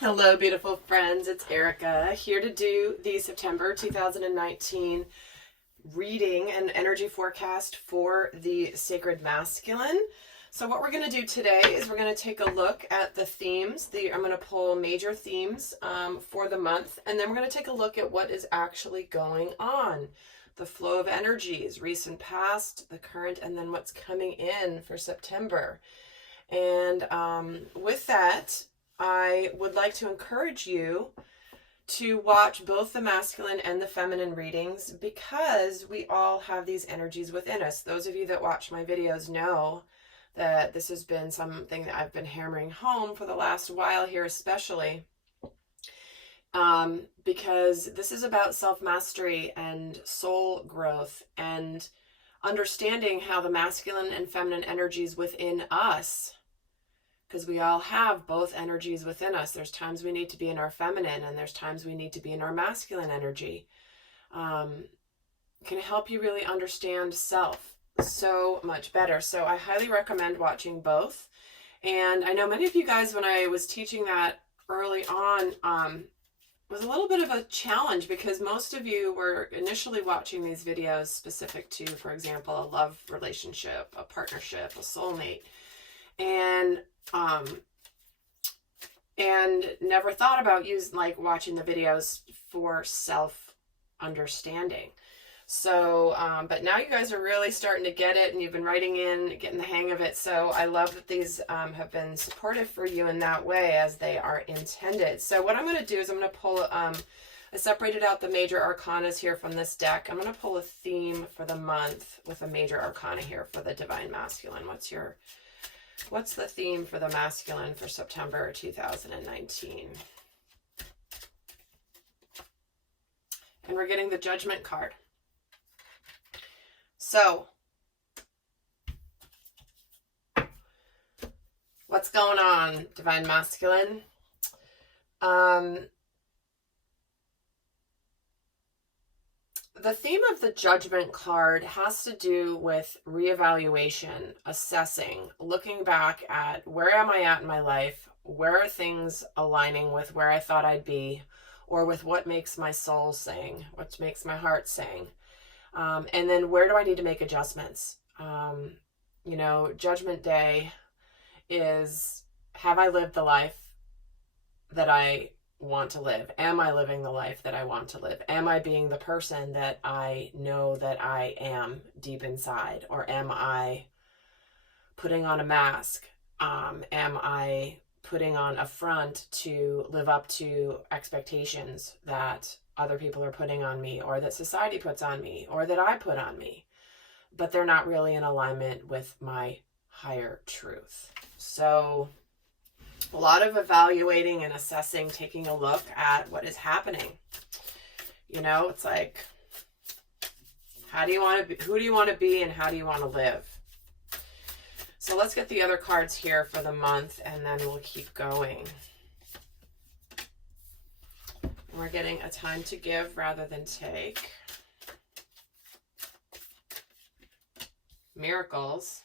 Hello, beautiful friends. It's Erika here to do the September 2019 reading and energy forecast for the sacred masculine. So what we're going to do today is we're going to take a look at the themes. I'm going to pull major themes for the month, and then we're going to take a look at what is actually going on. The flow of energies, recent past, the current, and then what's coming in for September. And with that, I would like to encourage you to watch both the masculine and the feminine readings because we all have these energies within us. Those of you that watch my videos know that this has been something that I've been hammering home for the last while here, especially because this is about self-mastery and soul growth and understanding how the masculine and feminine energies within us, because we all have both energies within us. There's times we need to be in our feminine and there's times we need to be in our masculine energy. Can help you really understand self so much better. So I highly recommend watching both. And I know many of you guys, when I was teaching that early on, was a little bit of a challenge because most of you were initially watching these videos specific to, for example, a love relationship, a partnership, a soulmate. And never thought about watching the videos for self-understanding. So, but now you guys are really starting to get it and you've been writing in, getting the hang of it. So I love that these have been supportive for you in that way as they are intended. So what I'm going to do is I'm going to pull, I separated out the major arcanas here from this deck. I'm going to pull a theme for the month with a major arcana here for the divine masculine. What's the theme for the masculine for September 2019? And we're getting the Judgment card. So, what's going on, divine masculine? The theme of the Judgment card has to do with reevaluation, assessing, looking back at where am I at in my life, where are things aligning with where I thought I'd be, or with what makes my soul sing, what makes my heart sing, and then where do I need to make adjustments? Judgment Day is, have I lived the life that I want to live? Am I living the life that I want to live? Am I being the person that I know that I am deep inside? Or am I putting on a mask? Am I putting on a front to live up to expectations that other people are putting on me, or that society puts on me, or that I put on me, but they're not really in alignment with my higher truth? So a lot of evaluating and assessing, taking a look at what is happening. It's like, who do you want to be and how do you want to live? So let's get the other cards here for the month and then we'll keep going. We're getting a time to give rather than take. Miracles.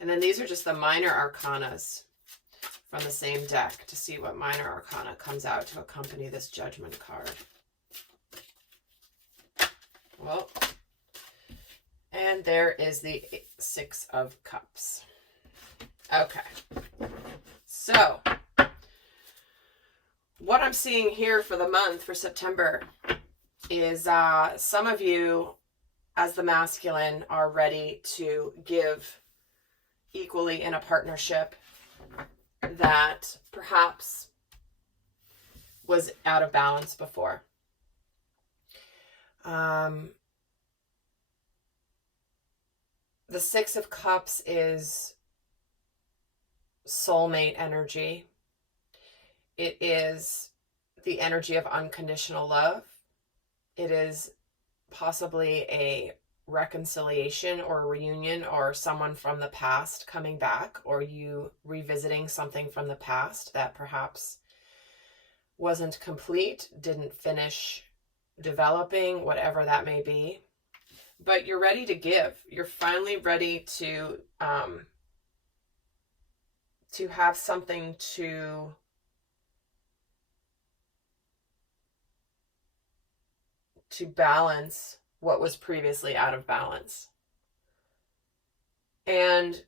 And then these are just the minor arcanas from the same deck to see what minor arcana comes out to accompany this Judgment card. Well, and there is the Six of Cups. Okay. So, what I'm seeing here for the month for September is some of you as the masculine are ready to give equally in a partnership that perhaps was out of balance before. The Six of Cups is soulmate energy. It is the energy of unconditional love. It is possibly a reconciliation or a reunion, or someone from the past coming back, or you revisiting something from the past that perhaps wasn't complete, didn't finish developing, whatever that may be. But you're ready to give. You're finally ready to to have something to balance what was previously out of balance. And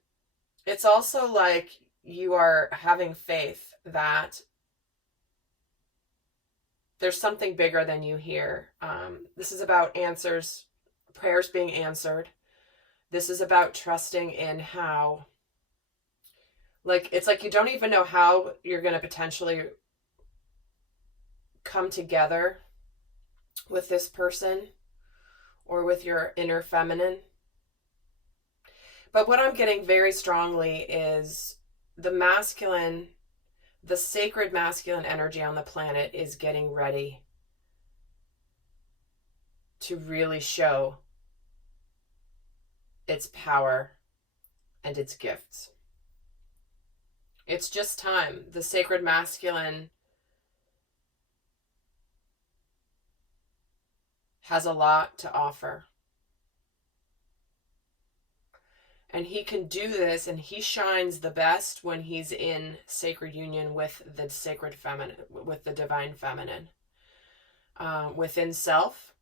it's also like you are having faith that there's something bigger than you here. This is about answers, prayers being answered. This is about trusting in how, like, it's like you don't even know how you're going to potentially come together with this person or with your inner feminine. But what I'm getting very strongly is the masculine, the sacred masculine energy on the planet is getting ready to really show its power and its gifts. It's just time. The sacred masculine has a lot to offer. And he can do this, and he shines the best when he's in sacred union with the sacred feminine, with the divine feminine. Within self,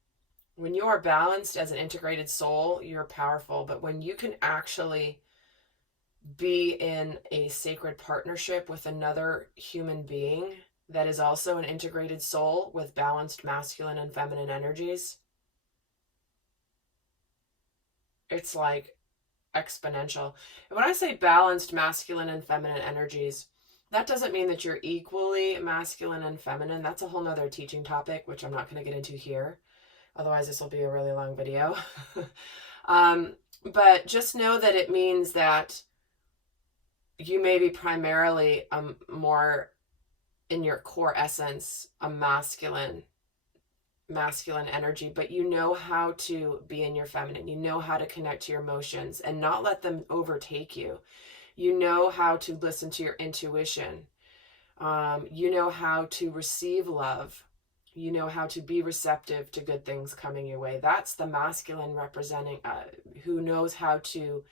when you are balanced as an integrated soul, you're powerful. But when you can actually be in a sacred partnership with another human being that is also an integrated soul with balanced masculine and feminine energies, it's like exponential. And when I say balanced masculine and feminine energies, that doesn't mean that you're equally masculine and feminine. That's a whole nother teaching topic, which I'm not going to get into here. Otherwise, this will be a really long video. But just know that it means that you may be primarily more in your core essence, a masculine energy, but you know how to be in your feminine. You know how to connect to your emotions and not let them overtake you. You know how to listen to your intuition. You know how to receive love. You know how to be receptive to good things coming your way. That's the masculine representing, who knows how to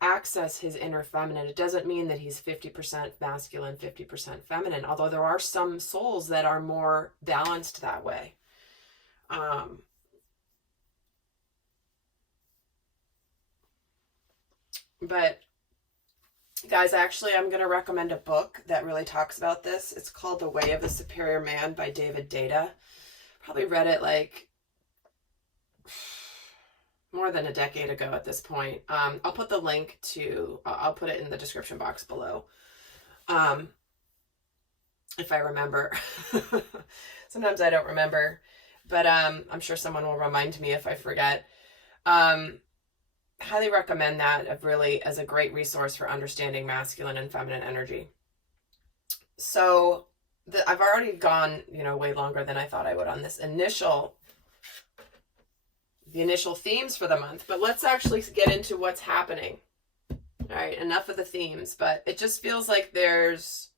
access his inner feminine. It doesn't mean that he's 50% masculine, 50% feminine, although there are some souls that are more balanced that way. But guys, actually, I'm going to recommend a book that really talks about this. It's called The Way of the Superior Man by David Data. Probably read it like more than a decade ago at this point. I'll put the link to, I'll put it in the description box below. If I remember. Sometimes I don't remember, but I'm sure someone will remind me if I forget. Highly recommend that really as a great resource for understanding masculine and feminine energy. So I've already gone, way longer than I thought I would on this the initial themes for the month, but let's actually get into what's happening. All right, enough of the themes, but it just feels like there's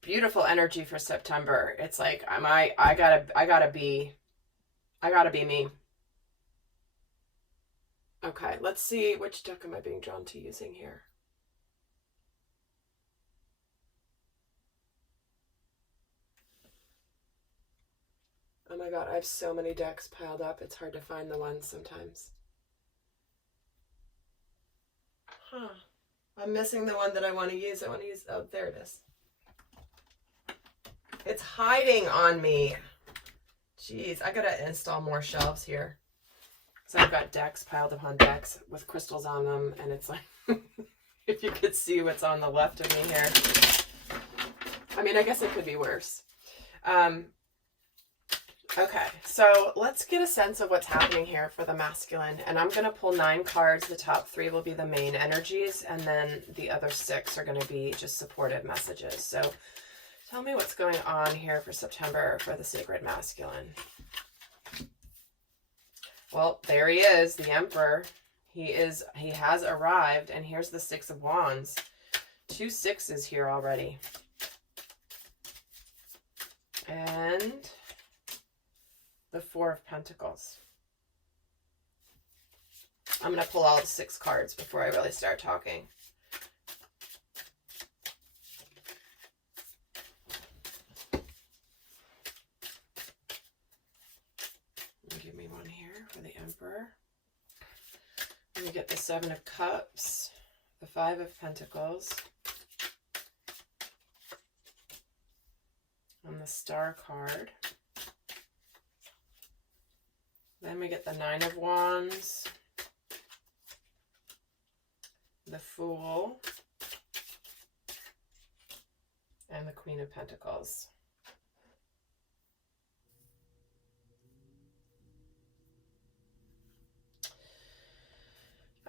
beautiful energy for September. It's like I gotta be me. Okay, let's see, which deck am I being drawn to using here? Oh my god, I have so many decks piled up, it's hard to find the ones sometimes. I'm missing the one that I want to use. Oh, there it is. It's hiding on me. Jeez, I gotta install more shelves here. So I've got decks piled upon decks with crystals on them, and it's like, if you could see what's on the left of me here. I mean, I guess it could be worse. Okay, so let's get a sense of what's happening here for the masculine. And I'm going to pull 9 cards. The top 3 will be the main energies, and then the other 6 are going to be just supportive messages. So tell me what's going on here for September for the sacred masculine. Well, there he is, the Emperor. He has arrived, and here's the 6 of Wands. 2 6s here already. And the 4 of Pentacles. I'm going to pull all the 6 cards before I really start talking. Seven of Cups, the Five of Pentacles, and the Star card. Then we get the Nine of Wands, the Fool, and the Queen of Pentacles.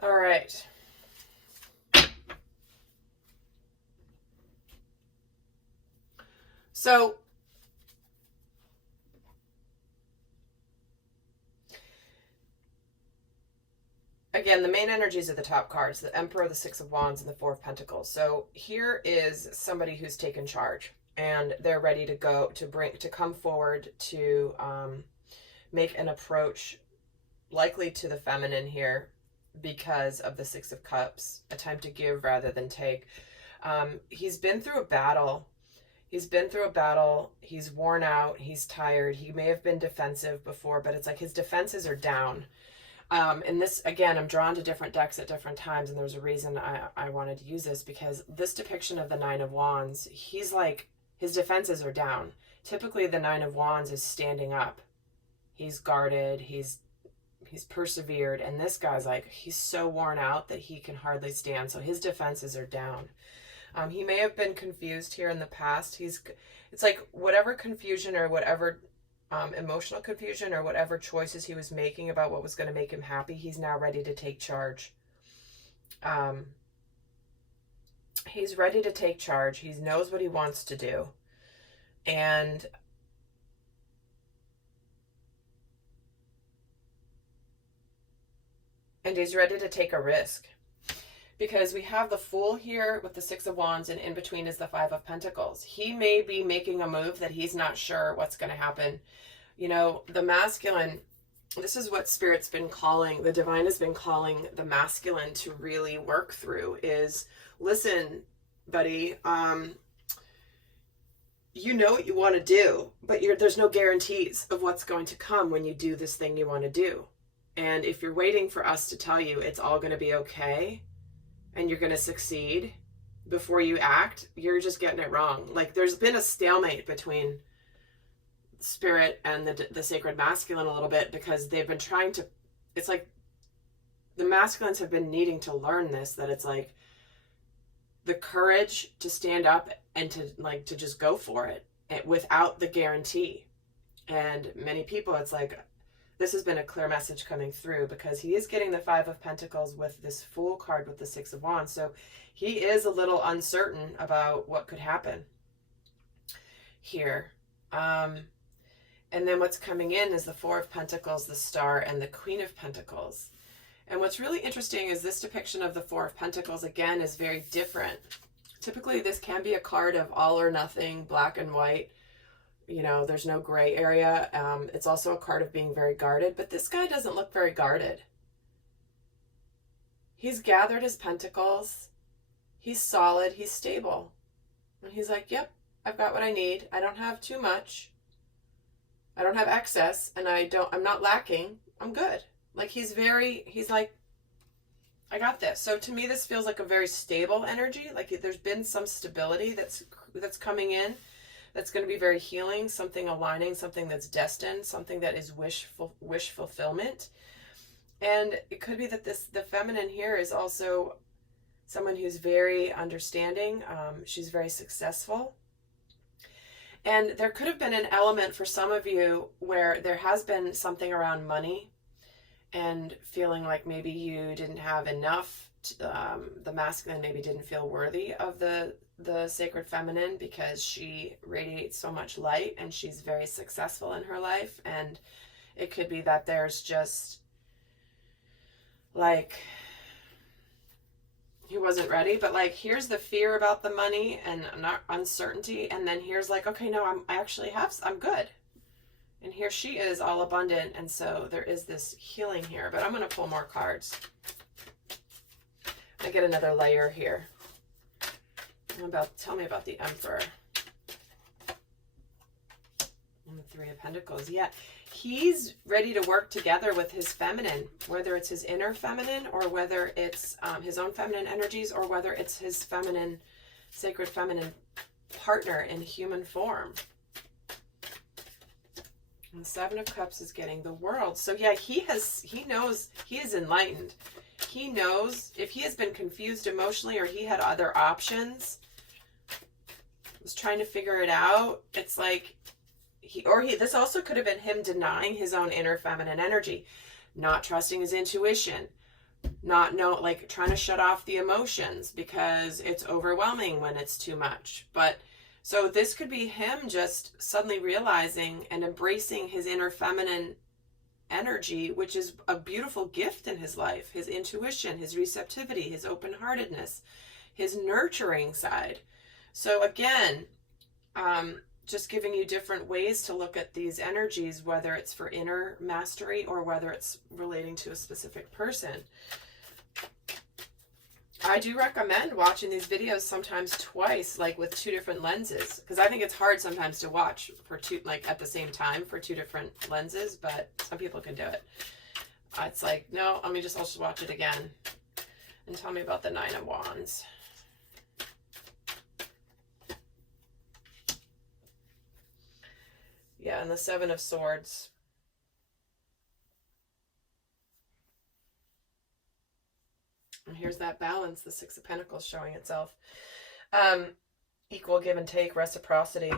All right. So again, the main energies of the top cards, the Emperor, the Six of Wands, and the Four of Pentacles. So here is somebody who's taken charge, and they're ready to go, to come forward, to make an approach, likely to the feminine here, because of the Six of Cups, a time to give rather than take. He's been through a battle. He's worn out. He's tired. He may have been defensive before, but it's like his defenses are down. And this, again, I'm drawn to different decks at different times, and there's a reason I wanted to use this, because this depiction of the Nine of Wands, he's like, his defenses are down. Typically, the Nine of Wands is standing up. He's guarded. He's persevered, and this guy's like, he's so worn out that he can hardly stand, so his defenses are down. He may have been confused here in the past. It's like whatever confusion or whatever emotional confusion or whatever choices he was making about what was going to make him happy, he's now ready to take charge. He's ready to take charge. He knows what he wants to do, and he's ready to take a risk, because we have the Fool here with the Six of Wands, and in between is the Five of Pentacles. He may be making a move that he's not sure what's going to happen. You know, the masculine, this is what Spirit's been calling, the divine has been calling the masculine to really work through, is, listen, buddy, you know what you want to do, but there's no guarantees of what's going to come when you do this thing you want to do. And if you're waiting for us to tell you it's all going to be okay and you're going to succeed before you act, you're just getting it wrong. Like, there's been a stalemate between Spirit and the sacred masculine a little bit, because they've been trying to, it's like the masculines have been needing to learn this, that it's like the courage to stand up and to just go for it without the guarantee. And many people, it's like, this has been a clear message coming through, because he is getting the Five of Pentacles with this Fool card with the Six of Wands. So he is a little uncertain about what could happen here. And then what's coming in is the Four of Pentacles, the Star, and the Queen of Pentacles. And what's really interesting is this depiction of the Four of Pentacles, again, is very different. Typically, this can be a card of all or nothing, black and white. You know, there's no gray area. It's also a card of being very guarded, but this guy doesn't look very guarded. He's gathered his pentacles. He's solid. He's stable. And he's like, yep, I've got what I need. I don't have too much. I don't have excess, and I'm not lacking. I'm good. Like, he's like, I got this. So to me, this feels like a very stable energy. Like, there's been some stability that's coming in. That's going to be very healing, something aligning, something that's destined, something that is wish fulfillment. And it could be that the feminine here is also someone who's very understanding. She's very successful. And there could have been an element for some of you where there has been something around money and feeling like maybe you didn't have enough. The masculine maybe didn't feel worthy of the sacred feminine, because she radiates so much light and she's very successful in her life. And it could be that there's just like, he wasn't ready, but like, here's the fear about the money and not uncertainty. And then here's like, okay, no, I'm good. And here she is, all abundant. And so there is this healing here, but I'm going to pull more cards. I get another layer here. Tell me about the Emperor. And the Three of Pentacles. Yeah, he's ready to work together with his feminine, whether it's his inner feminine or whether it's his own feminine energies or whether it's his feminine, sacred feminine partner in human form. And the Seven of Cups is getting the World. So yeah, he knows, he is enlightened. He knows if he has been confused emotionally or he had other options, was trying to figure it out. It's like, this also could have been him denying his own inner feminine energy, not trusting his intuition, like trying to shut off the emotions because it's overwhelming when it's too much. But so this could be him just suddenly realizing and embracing his inner feminine energy, which is a beautiful gift in his life, his intuition, his receptivity, his open-heartedness, his nurturing side. So again, just giving you different ways to look at these energies, whether it's for inner mastery or whether it's relating to a specific person. I do recommend watching these videos sometimes twice, like with two different lenses, because I think it's hard sometimes to watch for two, like at the same time for two different lenses, but some people can do it. It's like, no, I'll just watch it again. And tell me about the Nine of Wands. Yeah, and the Seven of Swords. And here's that balance, the Six of Pentacles showing itself. Equal give and take, reciprocity.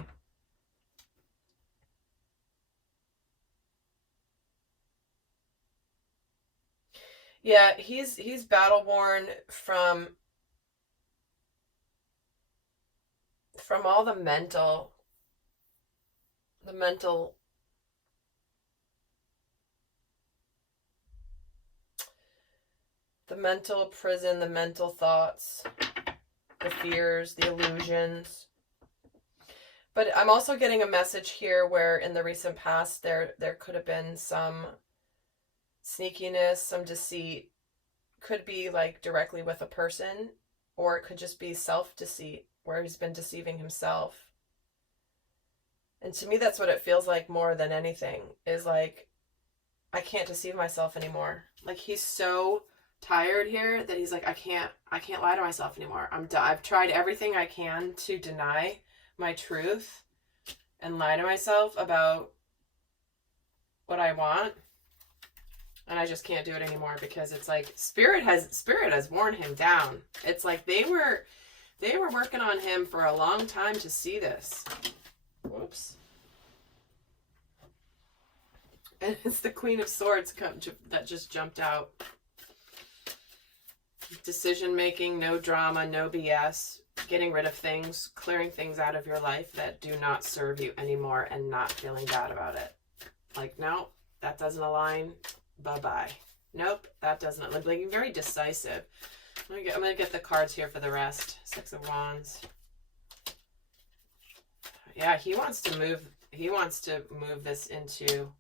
Yeah, he's battle worn from all the mental prison, the mental thoughts, the fears, the illusions. But I'm also getting a message here where in the recent past there could have been some sneakiness, some deceit. Could be like directly with a person, or it could just be self-deceit where he's been deceiving himself. And to me, that's what it feels like more than anything, is like, I can't deceive myself anymore. Like, he's so tired here that he's like, I can't lie to myself anymore. I've tried everything I can to deny my truth and lie to myself about what I want. And I just can't do it anymore because it's like spirit has worn him down. It's like they were working on him for a long time to see this. Whoops. And it's the Queen of Swords that just jumped out. Decision making, no drama, no BS, getting rid of things, clearing things out of your life that do not serve you anymore and not feeling bad about it. Like, no, that doesn't align. Bye-bye. Nope, that doesn't. Like, very decisive. I'm gonna get the cards here for the rest. Six of Wands. Yeah, he wants to move this into,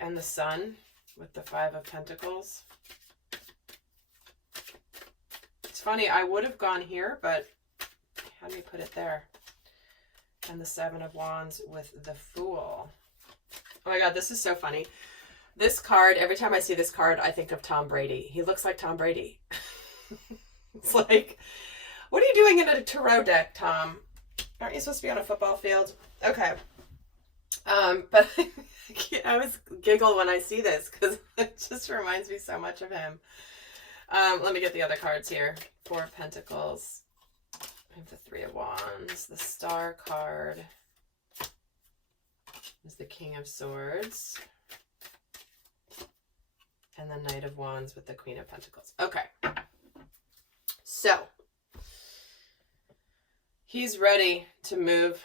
and the Sun with the Five of Pentacles. It's funny, I would have gone here, but how do we put it there? And the Seven of Wands with the Fool. Oh my God, this is so funny. This card, every time I see this card, I think of Tom Brady. He looks like Tom Brady. It's like, what are you doing in a tarot deck, Tom? Aren't you supposed to be on a football field? Okay. But I always giggle when I see this because it just reminds me so much of him. Let me get the other cards here. Four of Pentacles. I have the Three of Wands. The Star card is the King of Swords. And the Knight of Wands with the Queen of Pentacles. Okay. So, he's ready to move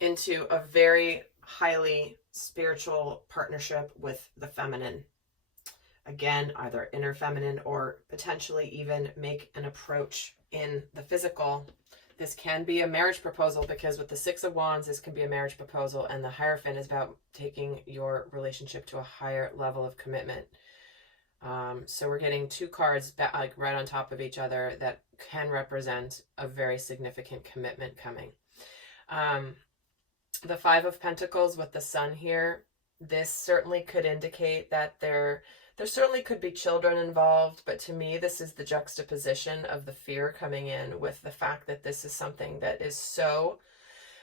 into a very highly spiritual partnership with the feminine. Again, either inner feminine or potentially even make an approach in the physical. This can be a marriage proposal because with the Six of Wands, this can be a marriage proposal, and the Hierophant is about taking your relationship to a higher level of commitment. So we're getting two cards like right on top of each other that can represent a very significant commitment coming. The Five of Pentacles with the Sun here, this certainly could indicate that there certainly could be children involved, but to me this is the juxtaposition of the fear coming in with the fact that this is something that is so,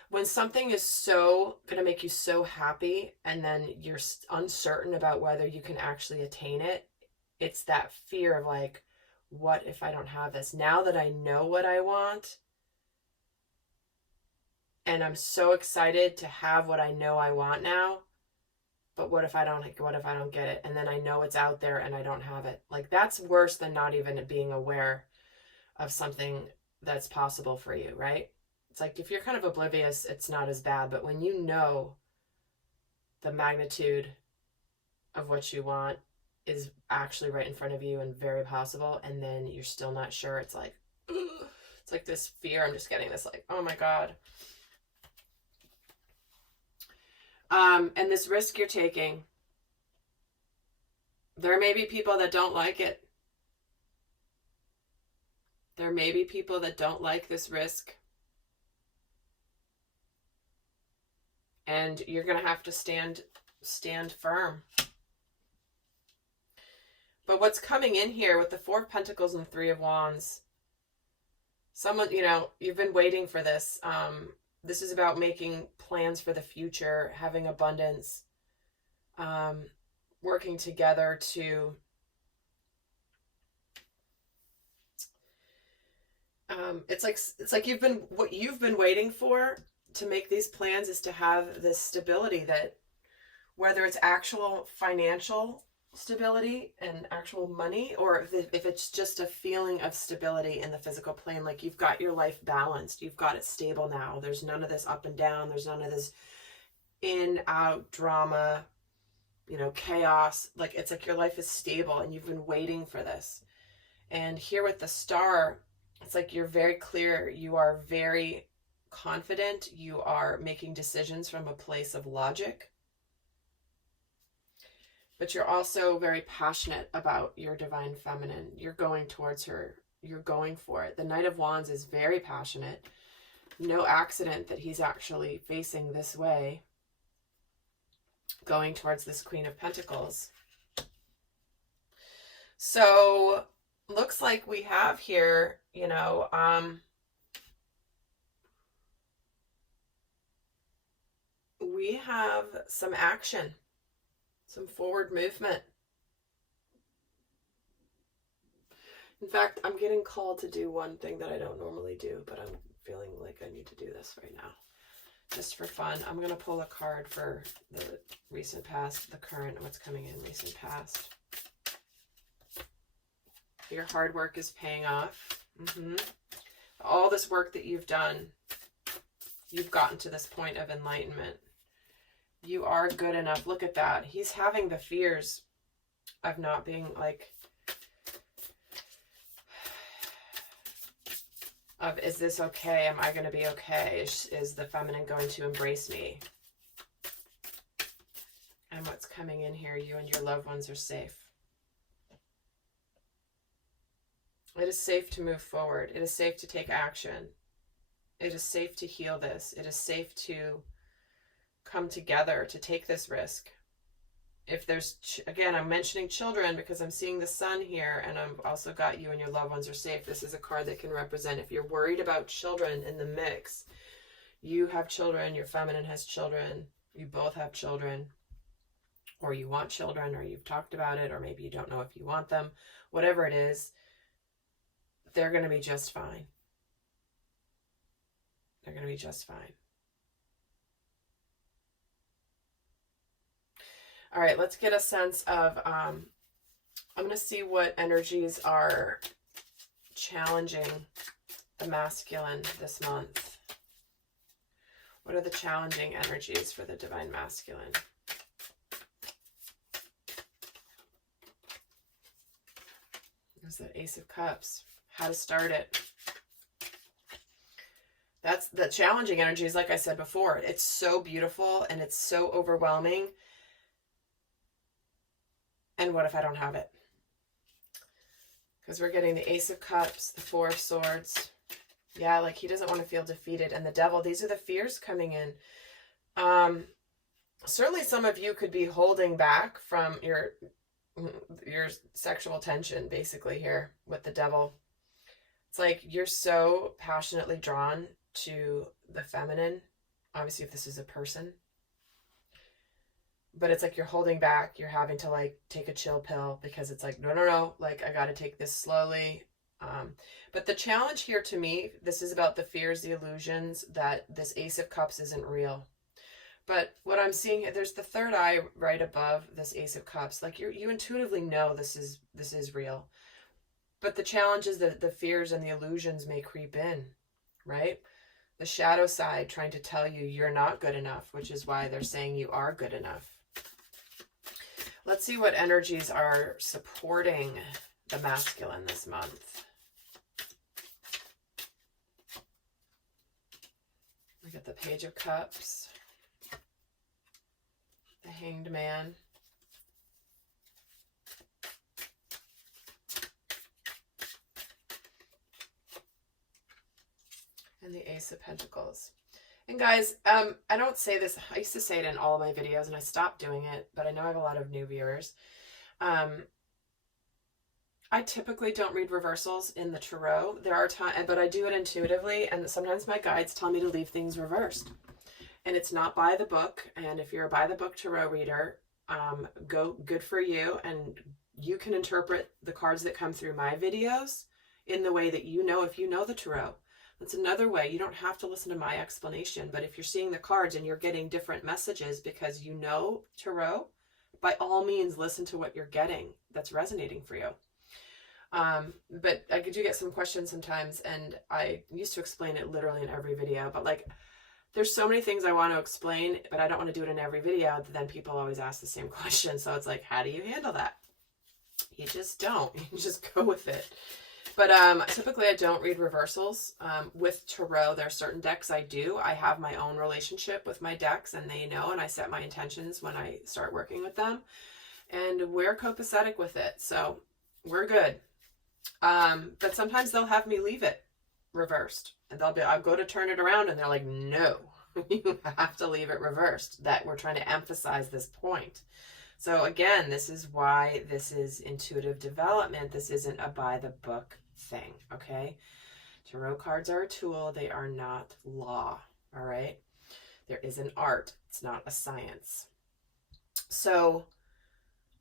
when something is so going to make you so happy and then you're uncertain about whether you can actually attain it, it's that fear of like, what if I don't have this? Now that I know what I want, and I'm so excited to have what I know I want now, but what if I don't get it? And then I know it's out there and I don't have it. Like, that's worse than not even being aware of something that's possible for you, right? It's like, if you're kind of oblivious, it's not as bad, but when you know the magnitude of what you want is actually right in front of you and very possible, and then you're still not sure, it's like, ugh. It's like this fear. I'm just getting this like, oh my God. And this risk you're taking, there may be people that don't like it. There may be people that don't like this risk. And you're going to have to stand firm. But what's coming in here with the Four of Pentacles and Three of Wands, someone, you know, you've been waiting for this. This is about making plans for the future, having abundance, working together to it's like what you've been waiting for to make these plans is to have this stability, that whether it's actual financial stability and actual money, or if it's just a feeling of stability in the physical plane, like you've got your life balanced, you've got it stable now. There's none of this up and down. There's none of this in, out drama, you know, chaos. Like, it's like your life is stable and you've been waiting for this. And here with the Star, it's like you're very clear. You are very confident. You are making decisions from a place of logic. But you're also very passionate about your divine feminine. You're going towards her. You're going for it. The Knight of Wands is very passionate. No accident that he's actually facing this way, going towards this Queen of Pentacles. So looks like we have here, you know, we have some action. Some forward movement. In fact, I'm getting called to do one thing that I don't normally do, but I'm feeling like I need to do this right now. Just for fun. I'm going to pull a card for the recent past, the current, and what's coming in recent past. Your hard work is paying off. All this work that you've done, you've gotten to this point of enlightenment. You are good enough. Look at that. He's having the fears of not being like, of, is this okay? Am I going to be okay? Is the feminine going to embrace me? And what's coming in here, you and your loved ones are safe. It is safe to move forward. It is safe to take action. It is safe to heal this. It is safe to come together to take this risk. If there's, again, I'm mentioning children because I'm seeing the Sun here, and I've also got you and your loved ones are safe. This is a card that can represent, if you're worried about children in the mix, you have children, your feminine has children, you both have children, or you want children, or you've talked about it, or maybe you don't know if you want them, whatever it is, they're going to be just fine. They're going to be just fine. All right, let's get a sense of, I'm going to see what energies are challenging the masculine this month. What are the challenging energies for the divine masculine? There's that Ace of Cups. How to start it. That's the challenging energies, like I said before. It's so beautiful and it's so overwhelming. And what if I don't have it? Because we're getting the Ace of Cups, the Four of Swords. Yeah, like he doesn't want to feel defeated. And the Devil, these are the fears coming in. Certainly some of you could be holding back from your sexual tension, basically, here with the devil. It's like you're so passionately drawn to the feminine, obviously if this is a person, but it's like you're holding back, you're having to like take a chill pill because it's like, no, like I got to take this slowly. But the challenge here to me, this is about the fears, the illusions, that this Ace of Cups isn't real. But what I'm seeing, there's the third eye right above this Ace of Cups. Like you intuitively know this is real. But the challenge is that the fears and the illusions may creep in, right? The shadow side trying to tell you you're not good enough, which is why they're saying you are good enough. Let's see what energies are supporting the masculine this month. We got the Page of Cups, the Hanged Man, and the Ace of Pentacles. And guys, I don't say this, I used to say it in all of my videos and I stopped doing it, but I know I have a lot of new viewers. I typically don't read reversals in the tarot. There are times, but I do it intuitively, and sometimes my guides tell me to leave things reversed. And it's not by the book, and if you're a by the book tarot reader, good for you, and you can interpret the cards that come through my videos in the way that you know if you know the tarot. That's another way. You don't have to listen to my explanation, but if you're seeing the cards and you're getting different messages because you know tarot, by all means listen to what you're getting that's resonating for you. But I do get some questions sometimes, and I used to explain it literally in every video, but like there's so many things I want to explain, but I don't want to do it in every video. Then people always ask the same question. So it's like, how do you handle that? You just don't. You just go with it. But typically I don't read reversals. With tarot, there are certain decks I do. I have my own relationship with my decks, and they know, and I set my intentions when I start working with them. And we're copacetic with it. So we're good. But sometimes they'll have me leave it reversed. And I'll go to turn it around, and they're like, no, you have to leave it reversed. That we're trying to emphasize this point. So again, this is why this is intuitive development. This isn't a by the book thing, okay? Tarot cards are a tool. They are not law, all right? There is an art. It's not a science. So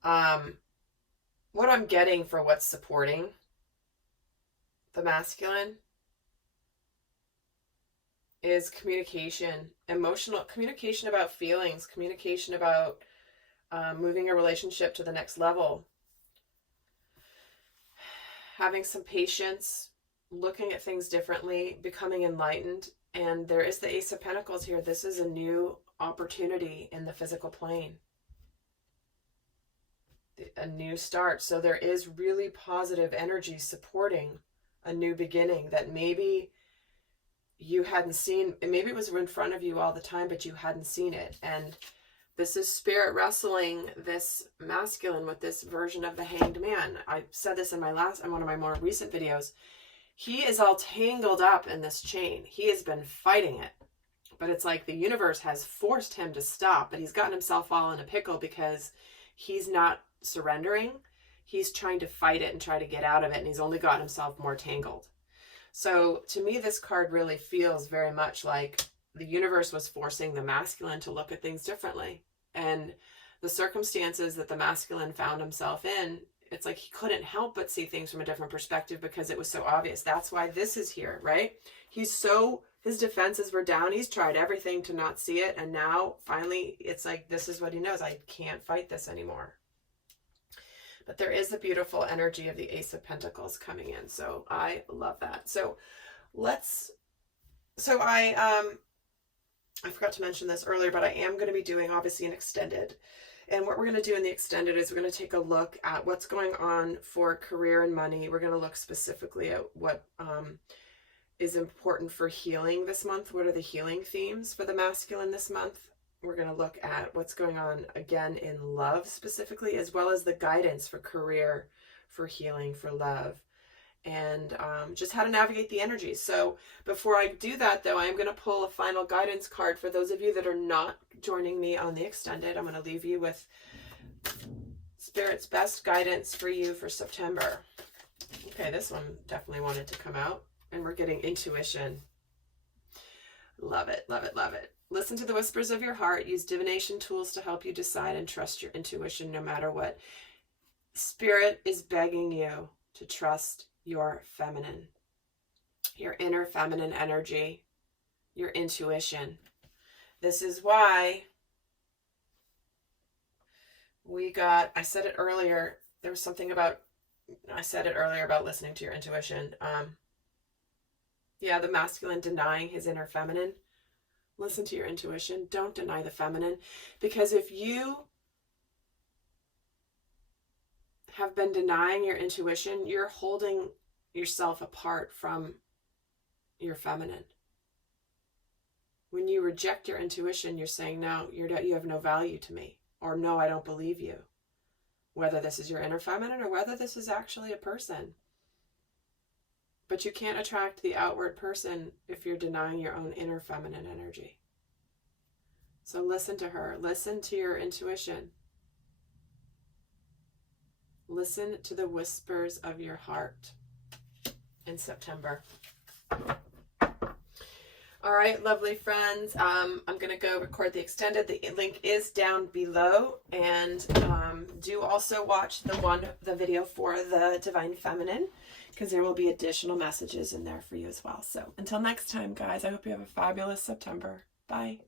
what I'm getting for what's supporting the masculine is communication, emotional communication about feelings, communication about moving a relationship to the next level, having some patience, looking at things differently, becoming enlightened. And there is the Ace of Pentacles here. This is a new opportunity in the physical plane, a new start. So there is really positive energy supporting a new beginning that maybe you hadn't seen. Maybe it was in front of you all the time, but you hadn't seen it. And this is spirit wrestling this masculine with this version of the Hanged Man. I said this in one of my more recent videos. He is all tangled up in this chain. He has been fighting it. But it's like the universe has forced him to stop, but he's gotten himself all in a pickle because he's not surrendering. He's trying to fight it and try to get out of it, and he's only gotten himself more tangled. So to me, this card really feels very much like the universe was forcing the masculine to look at things differently. And the circumstances that the masculine found himself in, it's like he couldn't help but see things from a different perspective because it was so obvious. That's why this is here, right? His defenses were down. He's tried everything to not see it. And now finally it's like, this is what he knows. I can't fight this anymore. But there is the beautiful energy of the Ace of Pentacles coming in. So I love that. So I forgot to mention this earlier, but I am going to be doing obviously an extended. And what we're going to do in the extended is we're going to take a look at what's going on for career and money. We're going to look specifically at what is important for healing this month. What are the healing themes for the masculine this month? We're going to look at what's going on again in love specifically, as well as the guidance for career, for healing, for love. and just how to navigate the energies. So before I do that, though, I am going to pull a final guidance card for those of you that are not joining me on the extended. I'm going to leave you with Spirit's best guidance for you for September. Okay, this one definitely wanted to come out, and we're getting intuition. Love it, love it, love it. Listen to the whispers of your heart. Use divination tools to help you decide and trust your intuition no matter what. Spirit is begging you to trust your feminine, your inner feminine energy, your intuition. This is why I said it earlier, there was something about, I said it earlier about listening to your intuition. The masculine denying his inner feminine. Listen to your intuition. Don't deny the feminine, because if you have been denying your intuition, you're holding yourself apart from your feminine. When you reject your intuition, you're saying, no, you have no value to me, or no, I don't believe you. Whether this is your inner feminine or whether this is actually a person. But you can't attract the outward person if you're denying your own inner feminine energy. So listen to her. Listen to your intuition. Listen to the whispers of your heart in September. All right, lovely friends. I'm going to go record the extended. The link is down below. And do also watch the video for the Divine Feminine, because there will be additional messages in there for you as well. So until next time, guys, I hope you have a fabulous September. Bye.